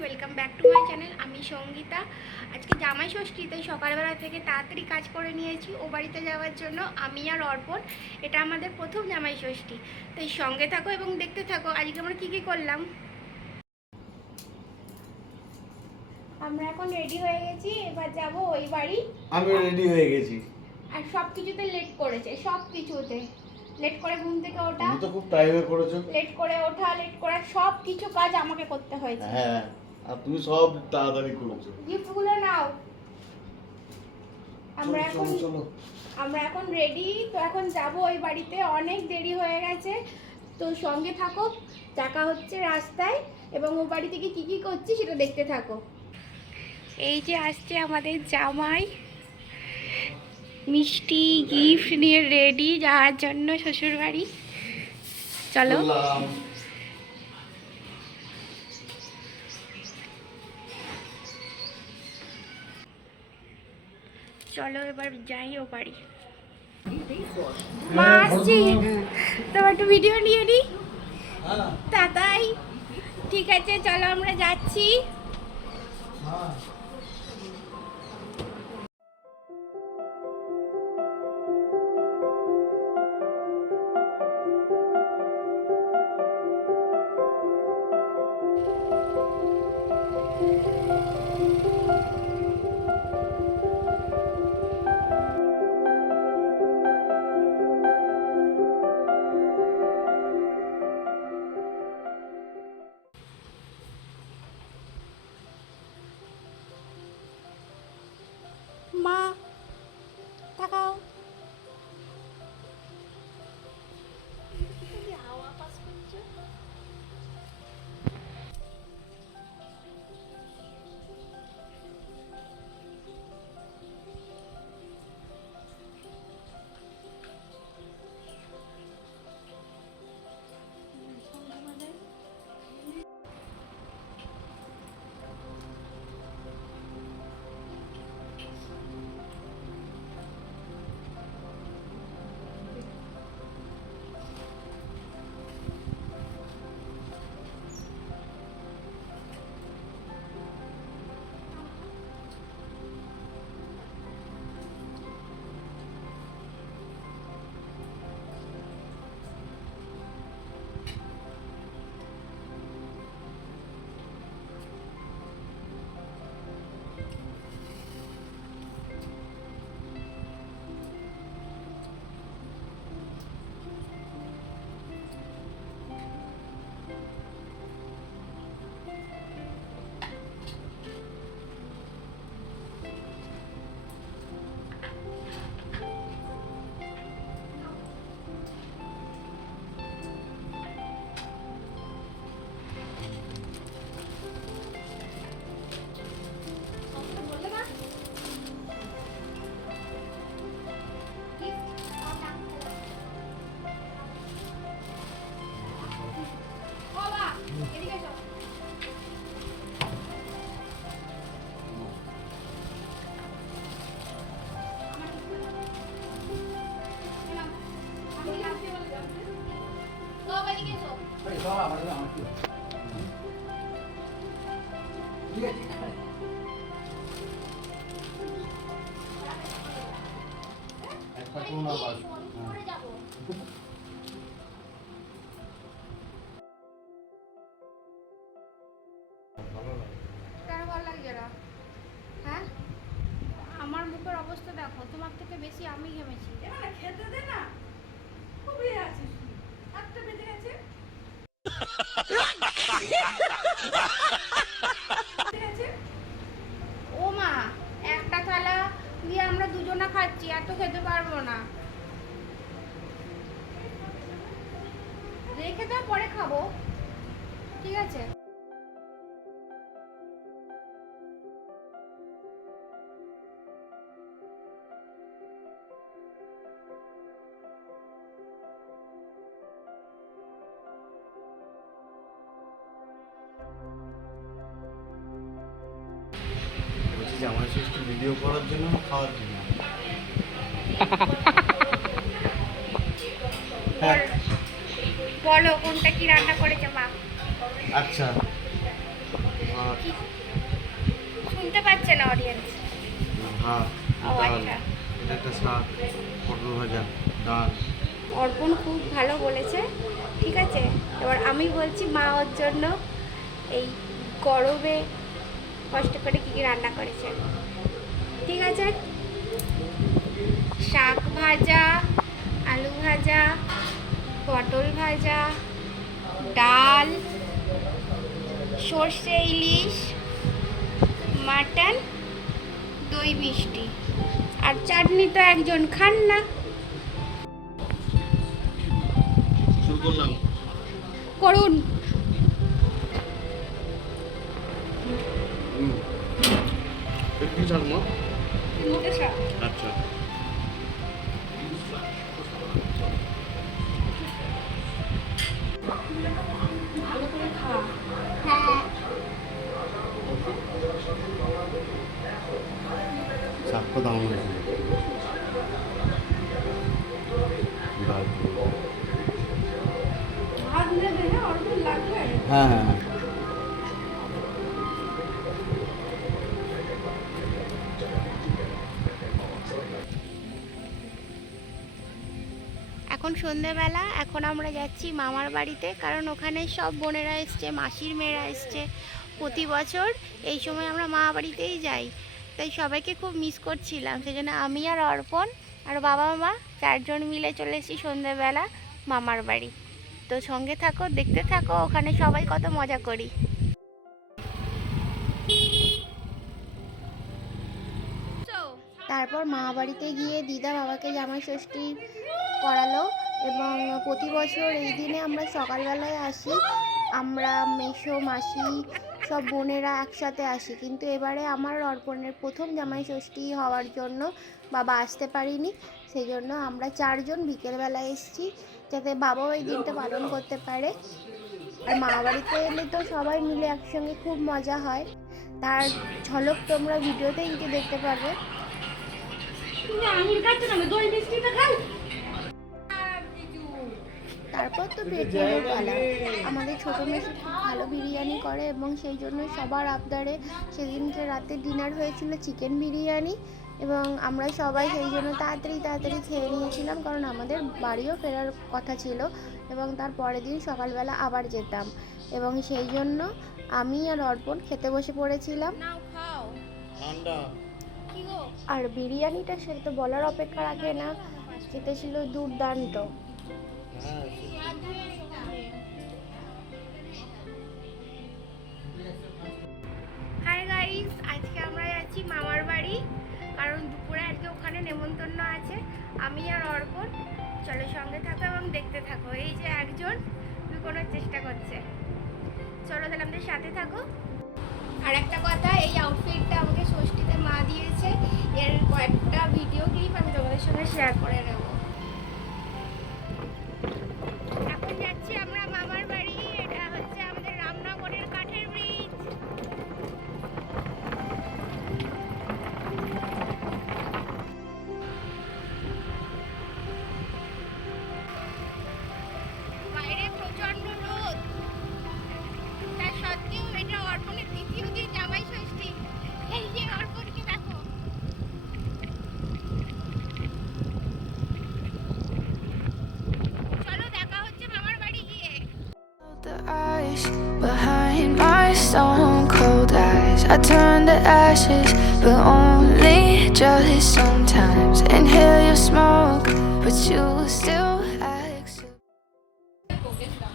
Welcome back to my channel আমি সঙ্গীতা। আজকে জামাই ষষ্ঠী তাই সকালবেলা থেকে তাড়াতাড়ি কাজ করে নিয়েছি ও বাড়িতে যাওয়ার জন্য আমি আর অর্পণ। এটা আমাদের প্রথম জামাই ষষ্ঠী। তাই সঙ্গে থাকো এবং দেখতে থাকো আজকে আমরা কী কী করলাম। আমরা এখন রেডি হয়ে গেছি এবার যাব ওই বাড়ি। আমি রেডি হয়ে গেছি। আর সব কিছুতে লেট করেছে সব কিছুতে লেট করে ঘুম থেকে ওঠা। তুমি তো খুব টাইমে করেছ। লেট করে ওঠা লেট করা সব কিছু কাজ আমাকে করতে হয়েছে। হ্যাঁ। আর তুমি সব তাড়াতাড়ি করেছ গিফটগুলো নাও। আমরা এখন আমরা এখন রেডি তো এখন যাব ওই বাড়িতে। অনেক দেরি হয়ে গেছে। তো সঙ্গে থাকো দেখা হচ্ছে রাস্তায়। এবং ও বাড়ি থেকে কী কী করছি সেটা দেখতে থাকো। এই যে আসছে আমাদের জামাই। মিষ্টি গিফট নিয়ে রেডি যাওয়ার জন্য শ্বশুরবাড়ি। চলো। চলো এবার যাই ও বাড়ি। মা আসছি। তোমার একটু ভিডিও নিয়ে নি। হ্যাঁ, তাতাই ঠিক আছে চলো আমরা যাচ্ছি। হ্যাঁ। মা তাকাও একটা কোনা বাস। ভালো লাগছে না হ্যাঁ আমার মুখের অবস্থা দেখো তোমার থেকে বেশি আমি ঘেমেছি। খেতে দে না। খুব ইয়ে আছিস একটা বেজে গেছে। জামাই ষষ্ঠী ভিডিও করার জন্য খাওয়ার জন্য? হ্যাঁ। বলো কোনটা কি রান্না করেছে মা? আচ্ছা। শুনতে পাচ্ছে না অডিয়েন্স আচ্ছা। এটা একটা শাক পটল ভাজা ডাল। অর্পণ খুব ভালো বলেছে। ঠিক আছে? এবার আমি বলছি মা ওর জন্য এই গরমে কষ্ট করে কী কী রান্না করেছে ঠিক আছে? শাক ভাজা আলু ভাজা পটল ভাজা ডাল সর্ষে ইলিশ মাটন দই মিষ্টি। আর চাটনি তো একজন খান না। করুন। একটু ছাড় মা আচ্ছা। হ্যাঁ দাম হয়েছে। হ্যাঁ হ্যাঁ হ্যাঁ। সন্ধেবেলা এখন আমরা যাচ্ছি মামার বাড়িতে, কারণ ওখানে সব বোনেরা এসছে, মাসির মেয়েরা এসছে। প্রতি বছর এই সময় আমরা মামা বাড়িতেই যাই। তাই সবাইকে খুব মিস করছিলাম সেই জন্য আমি আর অর্পণ আর বাবা মা চারজন মিলে চলে এসেছি সন্ধেবেলা মামার বাড়ি। তো সঙ্গে থাকো, দেখতে থাকো, ওখানে সবাই কত মজা করি। তারপর মা বাড়িতে গিয়ে দিদা বাবাকে জামাই ষষ্ঠী করালো। এবং প্রতি বছর এই দিনে আমরা সকালবেলায় আসি। আমরা মেসো, মাসি সব বোনেরা একসাথে আসি। কিন্তু এবারে আমার অর্পণের প্রথম জামাই ষষ্ঠী হওয়ার জন্য বাবা আসতে পারিনি। সেই জন্য আমরা চারজন বিকেলবেলায় এসেছি যাতে বাবাও এই দিনটা পালন করতে পারে। আর মা বাড়িতে এলে তো সবাই মিলে একসঙ্গে খুব মজা হয়। তার ঝলক তোমরা ভিডিওতে কিন্তু দেখতে পারবে। তারপর তো পেট্রোলের পালা আমাদের ছোটো মেয়ে খুব ভালো বিরিয়ানি করে এবং সেই জন্য সবার আবদারে সেদিনকে রাতে ডিনার হয়েছিল চিকেন বিরিয়ানি এবং আমরা সবাই সেই জন্য তাড়াতাড়ি তাড়াতাড়ি খেয়ে নিয়েছিলাম কারণ আমাদের বাড়িও ফেরার কথা ছিল এবং তার পরের দিন সকালবেলা আবার যেতাম এবং সেই জন্য আমি আর অর্পণ খেতে বসে পড়েছিলাম। আর বিরিয়ানিটা সে তো বলার অপেক্ষা রাখে না খেতে ছিল দুর্দান্ত। হাই গাইস আজকে আমরা যাচ্ছি মামার বাড়ি, কারণ দুপুরে আজকে ওখানে নেমন্তন্ন আছে, আমি আর অর্পণ। চলো সঙ্গে থাকো এবং দেখতে থাকো। এই যে একজন, লুকোনোর চেষ্টা করছে। চলো তাহলে আমাদের সাথে থাকো। আর একটা কথা, এই আউটফিটটা আমাকে ষষ্ঠীতে মা দিয়েছে। এর কয়েকটা ভিডিও ক্লিপ আমি তোমাদের সঙ্গে শেয়ার করে নেব। Stone cold eyes. I turn to ashes, but only just sometimes. Inhale your smoke, but you still.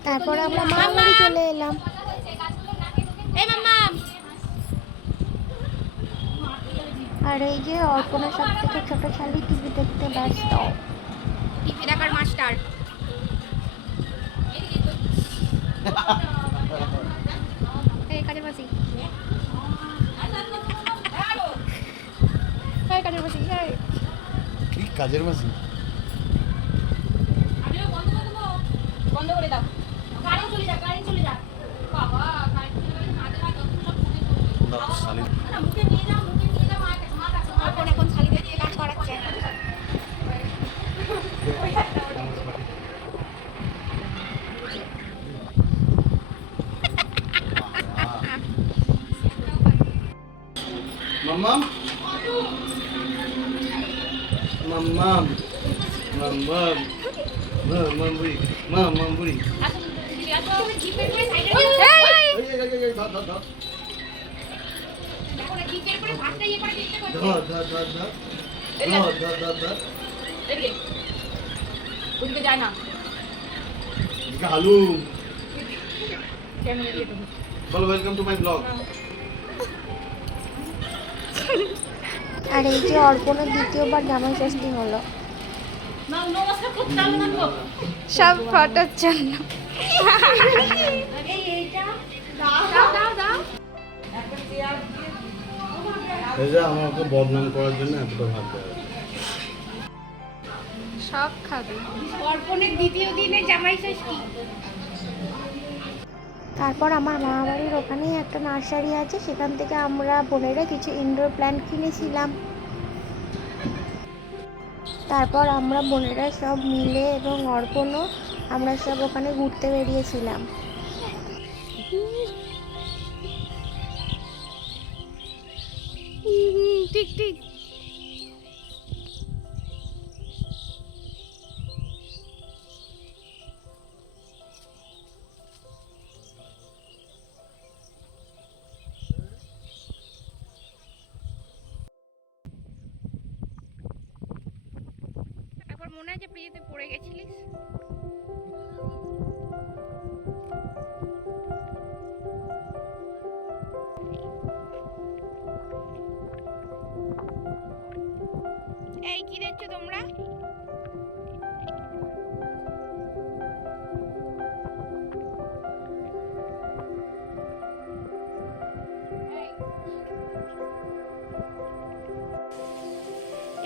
তারপর আমরা মামার চলে এলাম আর এই যে অর্পণের সব থেকে ছোট শালি টিভি দেখতে ব্যস্ত টিভি দেখার মাস্টার কাজের মাসি হ্যাঁ কাজের মাসি হ্যাঁ কি কাজের মাসি বন্ধ করে দেবো। বন্ধ করে দাও। গাড়ি চলে যা গাড়ি চলে যা মাম্মাম মাম্মাম মাম্মাম মাম্মাম বুড়ি মাম্মাম বুড়ি হ্যালো বলো ওয়েলকাম টু মাই ব্লগ আর এই যে অর্পণের দ্বিতীয়বার জামাই ষষ্ঠী হলো। সব ফটোর জন্য। আমাকে বদনাম করার জন্য এতটা ভাব দেওয়া সব খাবে। অর্পণের দ্বিতীয় দিনে জামাই ষষ্ঠী। তারপর আমার মামা বাড়ির ওখানেই একটা নার্সারি আছে, সেখান থেকে আমরা বোনেরা কিছু ইনডোর প্ল্যান্ট কিনেছিলাম। তারপর আমরা বোনেরা সব মিলে এবং অর্পণও আমরা সব ওখানে ঘুরতে বেরিয়েছিলাম। ঠিক ঠিক। মনে আছে প্রিয়তে পড়ে গেছিলিস? এই কি দেখছ তোমরা?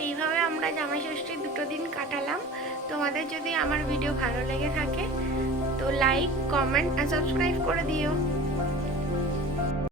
এইভাবে আমরা জামাই ষষ্ঠীর দুটো দিন কাটালাম। তোমাদের যদি আমার ভিডিও ভালো লেগে থাকে, তো লাইক কমেন্ট আর সাবস্ক্রাইব করে দিও।